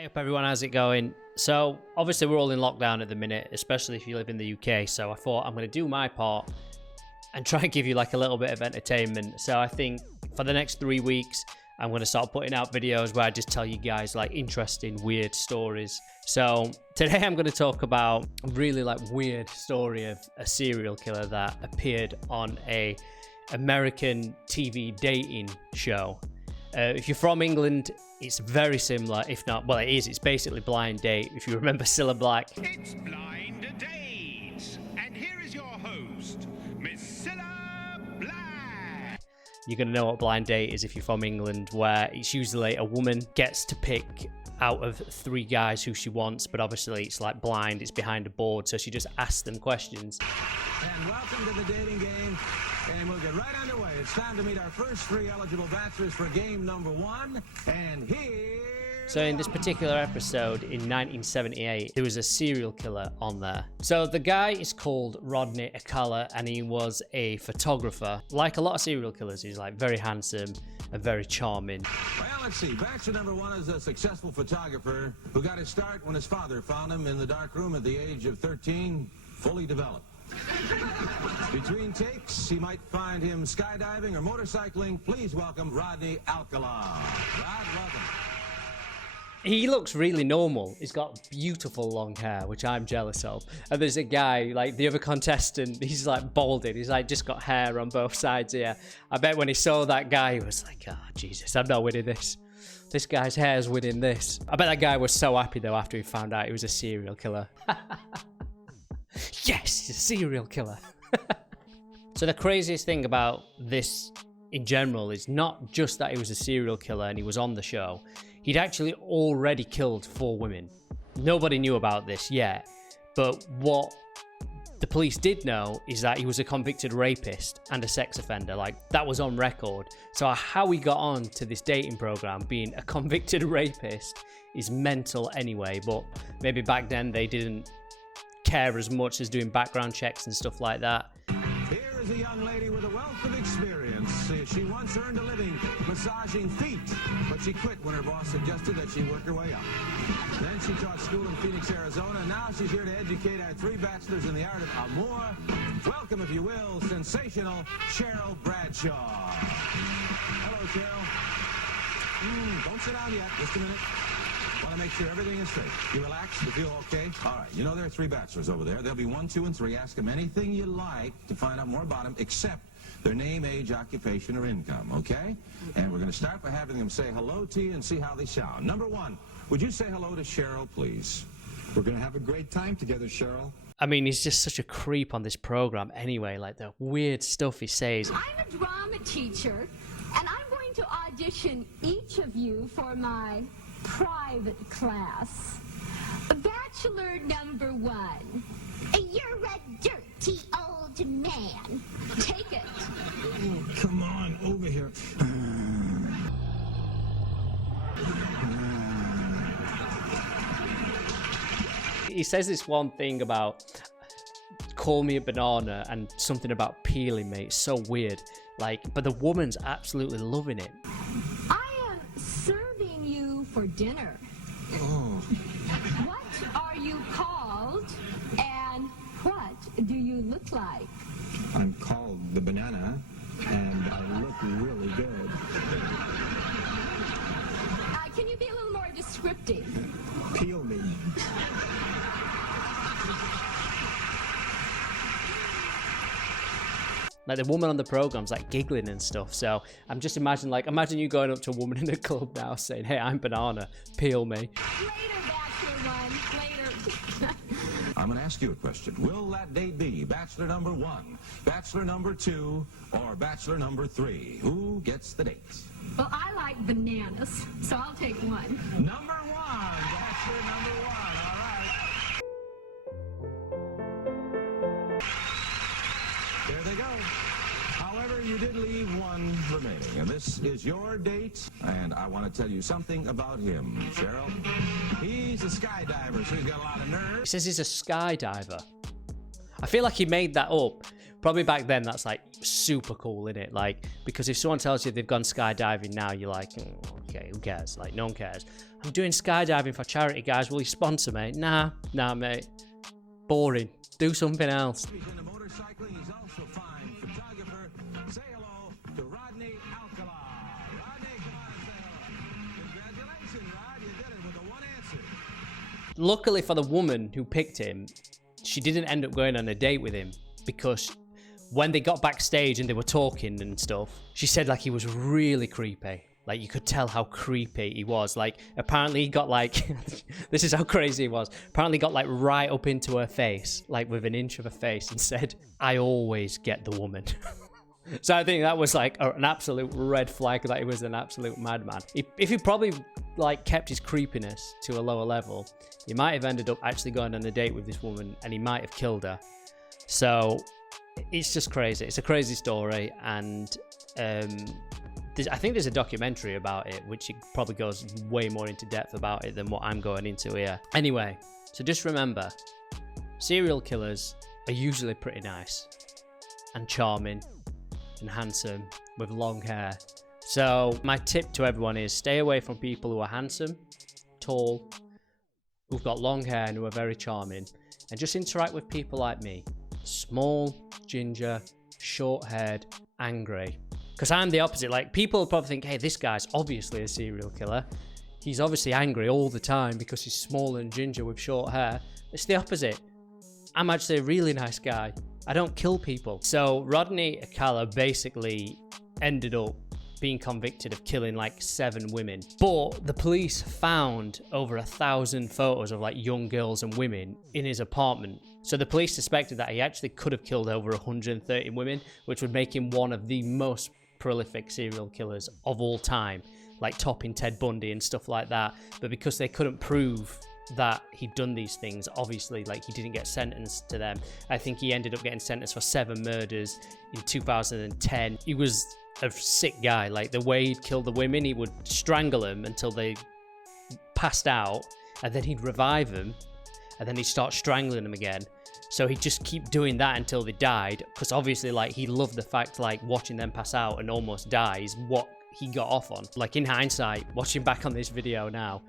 Hey up everyone, how's it going? So obviously we're all in lockdown at the minute, especially if you live in the UK, so I thought I'm going to do my part and try and give you like a little bit of entertainment. So I think for the next 3 weeks I'm going to start putting out videos where I just tell you guys like interesting, weird stories. So today I'm going to talk about a really like weird story of a serial killer that appeared on a American TV dating show. If you're from England, it's very similar, if not, well, it is. It's basically Blind Date. If you remember Cilla Black. It's Blind Date, and here is your host, Miss Cilla Black. You're going to know what Blind Date is if you're from England, where it's usually a woman gets to pick out of 3 guys who she wants, but obviously it's like blind, it's behind a board, so she just asks them questions. And welcome to the dating game, and we'll get right underway. It's time to meet our first 3 eligible bachelors for game number 1, and here... So in this particular episode in 1978, there was a serial killer on there. So the guy is called Rodney Alcala, and he was a photographer. Like a lot of serial killers, he's like very handsome and very charming. Well, let's see. Bachelor number 1 is a successful photographer who got his start when his father found him in the dark room at the age of 13, fully developed. Between takes, he might find him skydiving or motorcycling. Please welcome Rodney Alcala. Rod, welcome. He looks really normal. He's got beautiful long hair, which I'm jealous of. And there's a guy, like the other contestant, he's like balding. He's like just got hair on both sides here. I bet when he saw that guy, he was like, oh, Jesus, I'm not winning this. This guy's hair's winning this. I bet that guy was so happy though after he found out he was a serial killer. Yes, he's a serial killer. So the craziest thing about this in general is not just that he was a serial killer and he was on the show. He'd actually already killed 4 women. Nobody knew about this yet, but what the police did know is that he was a convicted rapist and a sex offender. Like, that was on record. So how he got on to this dating program being a convicted rapist is mental anyway, but maybe back then they didn't care as much as doing background checks and stuff like that. Here is a young lady with a wealth of experience. She once earned a living massaging feet, but she quit when her boss suggested that she work her way up. Then she taught school in Phoenix, Arizona. Now she's here to educate our 3 bachelors in the art of amour. Welcome, if you will, sensational Cheryl Bradshaw. Hello, Cheryl. Don't sit down yet. Just a minute. Want to make sure everything is straight. You relaxed? You feel okay? All right. You know there are 3 bachelors over there. There'll be 1, 2, and 3. Ask them anything you like to find out more about them, except their name, age, occupation, or income, okay? And we're going to start by having them say hello to you and see how they sound. Number 1, would you say hello to Cheryl, please? We're going to have a great time together, Cheryl. I mean, he's just such a creep on this program anyway, like the weird stuff he says. I'm a drama teacher, and I'm going to audition each of you for my private class. Bachelor number 1. You're a dirty old man. Take it. Oh, come on, over here. He says this one thing about call me a banana and something about peeling me. It's so weird. Like, but the woman's absolutely loving it. I am serving you for dinner. Oh, What are you called, and what do you look like? I'm called the banana, and I look really good. Can you be a little more descriptive? Peel me. Like the woman on the program's like giggling and stuff. So I'm just imagine you going up to a woman in a club now saying, hey, I'm banana, peel me. Later, Bachelor 1. Later. I'm going to ask you a question. Will that date be Bachelor number 1, Bachelor number 2, or Bachelor number 3? Who gets the date? Well, I like bananas, so I'll take 1. Number 1, Bachelor number 1. All right. There they go. However, you did leave 1 remaining, and this is your date, and I want to tell you something about him, Cheryl. He's a skydiver, so he's got a lot of nerve. He says he's a skydiver. I feel like he made that up. Probably back then, that's like super cool, innit? Like, because if someone tells you they've gone skydiving now, you're like, oh, okay, who cares? Like, no one cares. I'm doing skydiving for charity, guys. Will you sponsor me? Nah, mate. Boring. Do something else. Into motorcycling, he's also fine photographer. Say hello to Rodney Alcala. Rodney, come on and say hello. Congratulations, Rod. You did it with a one answer. Luckily for the woman who picked him, she didn't end up going on a date with him, because when they got backstage and they were talking and stuff, she said like he was really creepy. Like, you could tell how creepy he was. Like, apparently he got like, this is how crazy he was. Apparently he got like right up into her face, like with an inch of her face, and said, I always get the woman. So I think that was like an absolute red flag, that he was an absolute madman. If he probably like kept his creepiness to a lower level, he might have ended up actually going on a date with this woman, and he might have killed her. So it's just crazy. It's a crazy story, and I think there's a documentary about it, which it probably goes way more into depth about it than what I'm going into here. Anyway, so just remember, serial killers are usually pretty nice and charming and handsome with long hair. So my tip to everyone is stay away from people who are handsome, tall, who've got long hair and who are very charming, and just interact with people like me. Small, ginger, short-haired, angry. Because I'm the opposite. Like, people probably think, hey, this guy's obviously a serial killer. He's obviously angry all the time because he's small and ginger with short hair. It's the opposite. I'm actually a really nice guy. I don't kill people. So Rodney Alcala basically ended up being convicted of killing like 7 women. But the police found over 1,000 photos of like young girls and women in his apartment. So the police suspected that he actually could have killed over 130 women, which would make him one of the most prolific serial killers of all time, like topping Ted Bundy and stuff like that. But because they couldn't prove that he'd done these things, obviously, like, he didn't get sentenced to them. I think he ended up getting sentenced for 7 murders in 2010. He was a sick guy. Like, the way he'd kill the women, he would strangle them until they passed out, and then he'd revive them, and then he'd start strangling them again. So he'd just keep doing that until they died, because obviously, like, he loved the fact, like, watching them pass out and almost die is what he got off on. Like, in hindsight, watching back on this video now,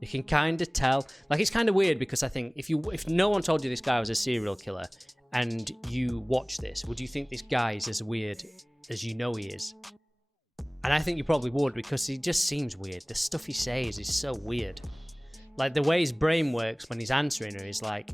you can kind of tell. Like, it's kind of weird, because I think if no one told you this guy was a serial killer and you watch this, would you think this guy is as weird as you know he is? And I think you probably would, because he just seems weird. The stuff he says is so weird. Like, the way his brain works when he's answering her is like,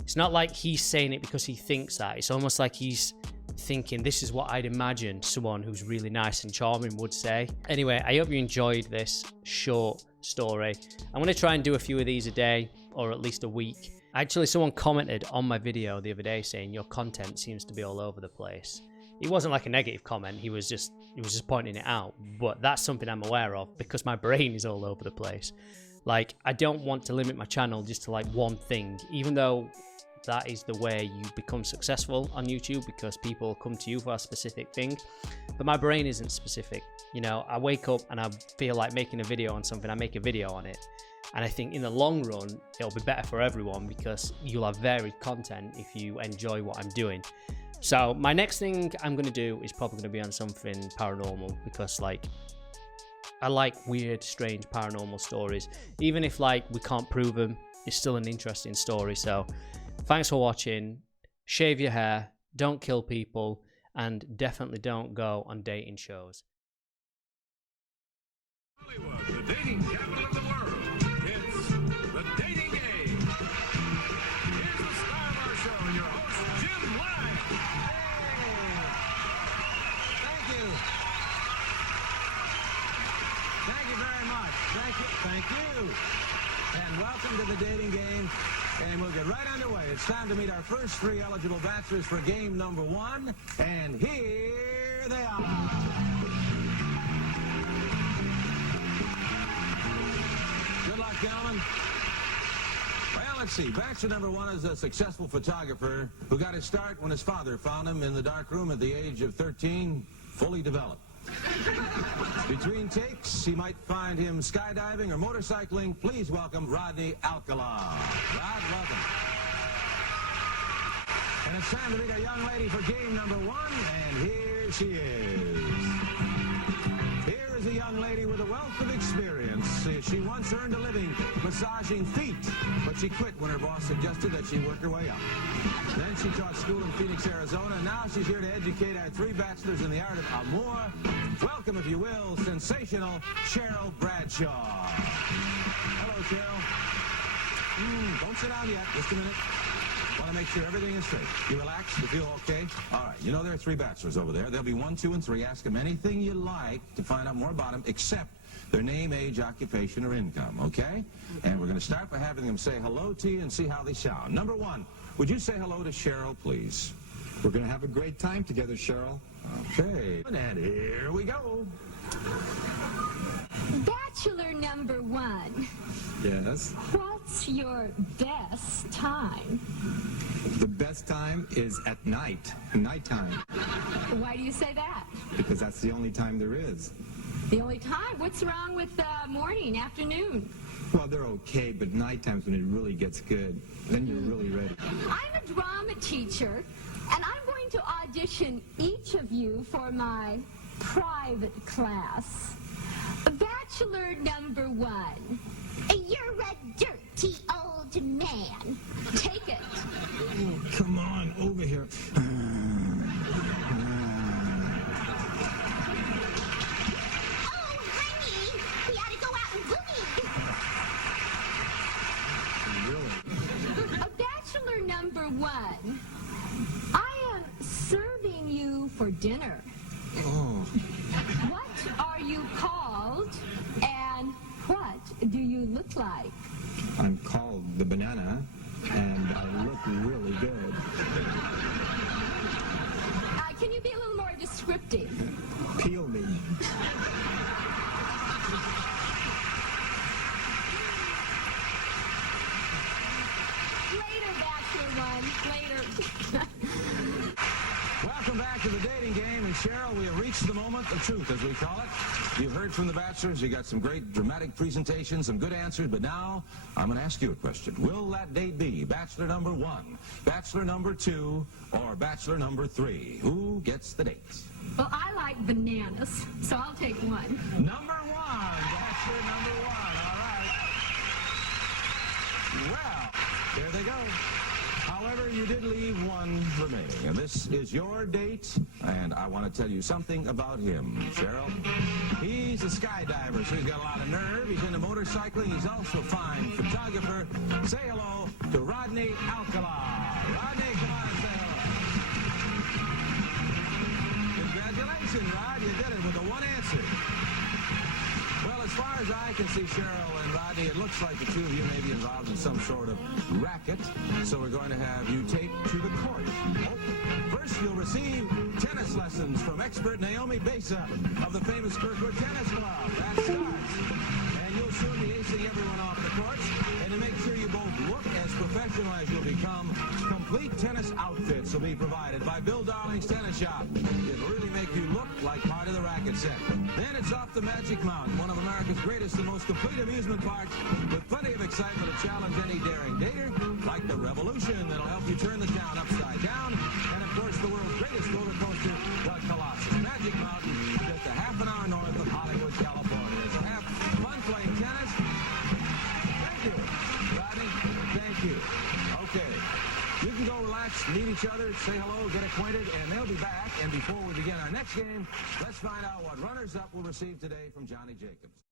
it's not like he's saying it because he thinks that. It's almost like he's thinking, this is what I'd imagine someone who's really nice and charming would say. Anyway, I hope you enjoyed this short story. I'm going to try and do a few of these a day, or at least a week. Actually, someone commented on my video the other day saying your content seems to be all over the place. It wasn't like a negative comment, he was just pointing it out. But that's something I'm aware of, because my brain is all over the place. Like, I don't want to limit my channel just to like one thing, even though that is the way you become successful on YouTube, because people come to you for a specific thing. But my brain isn't specific. You know, I wake up and I feel like making a video on something, I make a video on it. And I think in the long run, it'll be better for everyone, because you'll have varied content if you enjoy what I'm doing. So my next thing I'm going to do is probably going to be on something paranormal, because like, I like weird, strange paranormal stories. Even if like we can't prove them, it's still an interesting story. So thanks for watching. Shave your hair, don't kill people, and definitely don't go on dating shows. Hollywood, the dating capital of the world. It's The Dating Game. Here's the star of our show, and your host, Jim Lyons. Thank you. Thank you very much. Thank you. And welcome to the dating game. And we'll get right underway. It's time to meet our first 3 eligible bachelors for game number 1. And here they are. Good luck, gentlemen. Well, let's see. Bachelor number 1 is a successful photographer who got his start when his father found him in the dark room at the age of 13, fully developed. Between takes, he might find him skydiving or motorcycling. Please welcome Rodney Alcala. Rod, welcome. And it's time to meet our young lady for game number 1, and here she is. Here is a young lady with a wealth of experience. She once earned a living massaging feet, but she quit when her boss suggested that she work her way up. Then she taught school in Phoenix, Arizona, and now she's here to educate our 3 bachelors in the art of amour. Welcome, if you will, sensational Cheryl Bradshaw. Hello, Cheryl. Don't sit down yet. Just a minute. Want to make sure everything is straight. You relaxed? You feel okay? All right. You know there are 3 bachelors over there. There'll be 1, 2, and 3. Ask them anything you like to find out more about them, except their name, age, occupation, or income, okay? And we're going to start by having them say hello to you and see how they sound. Number 1, would you say hello to Cheryl, please? We're going to have a great time together, Cheryl. Okay. And here we go. Bachelor number 1, Yes. what's your best time? The best time is at night, nighttime, Why do you say that? because that's the only time there is. The only time? What's wrong with morning, afternoon? Well, they're okay, but nighttime's when it really gets good. Then you're really ready. I'm a drama teacher, and I'm going to audition each of you for my private class. Bachelor number 1. You're a dirty old man. Take it. Oh, come on, over here. Oh, honey, we ought to go out and boogie. Really? Bachelor number 1. I am serving you for dinner. Oh, What are you called, and what do you look like? I'm called the banana, and I look really good. Can you be a little more descriptive? Peel me. Later, Bachelor 1. Later. Welcome back to the dating game, and Cheryl, we have reached the moment of truth, as we call it. You've heard from the bachelors. You got some great dramatic presentations, some good answers, but now I'm going to ask you a question. Will that date be bachelor number 1, bachelor number 2, or bachelor number 3? Who gets the date? Well, I like bananas, so I'll take 1. Number 1, bachelor number 1. All right. Well, there they go. However, you did leave 1 remaining, and this is your date, and I want to tell you something about him, Cheryl. He's a skydiver, so he's got a lot of nerve. He's into motorcycling. He's also a fine photographer. Say hello to Rodney Alcala. Rodney, come on and say hello. Congratulations, Rod. You did it with the 1 answer. Well, as far as I can see, Cheryl and Rodney, it looks like the 2 of you may be involved in some sort of racket. So we're going to have you take to the court. First, you'll receive tennis lessons from expert Naomi Besa of the famous Kirkwood Tennis Club. That starts. And you'll soon be acing everyone off the courts. And to make sure you both look as professional as you'll become, complete tennis outfits will be provided by Bill Darling's Tennis Shop. It'll really make you look like part of the racket set. Then it's off the Magic Mountain, one of America's greatest and most complete amusement parks, with plenty of excitement to challenge any daring dater, like the Revolution that'll help you turn the town upside down, and of course the world's greatest roller coaster, the Colossus. Magic Mountain, just a half an hour north of Hollywood, California. So have fun playing tennis. Thank you, Rodney. Thank you. Okay. You can go relax, meet each other, say hello, get acquainted, and they'll be back. And before we begin our next game, let's find out what runners-up will receive today from Johnny Jacobs.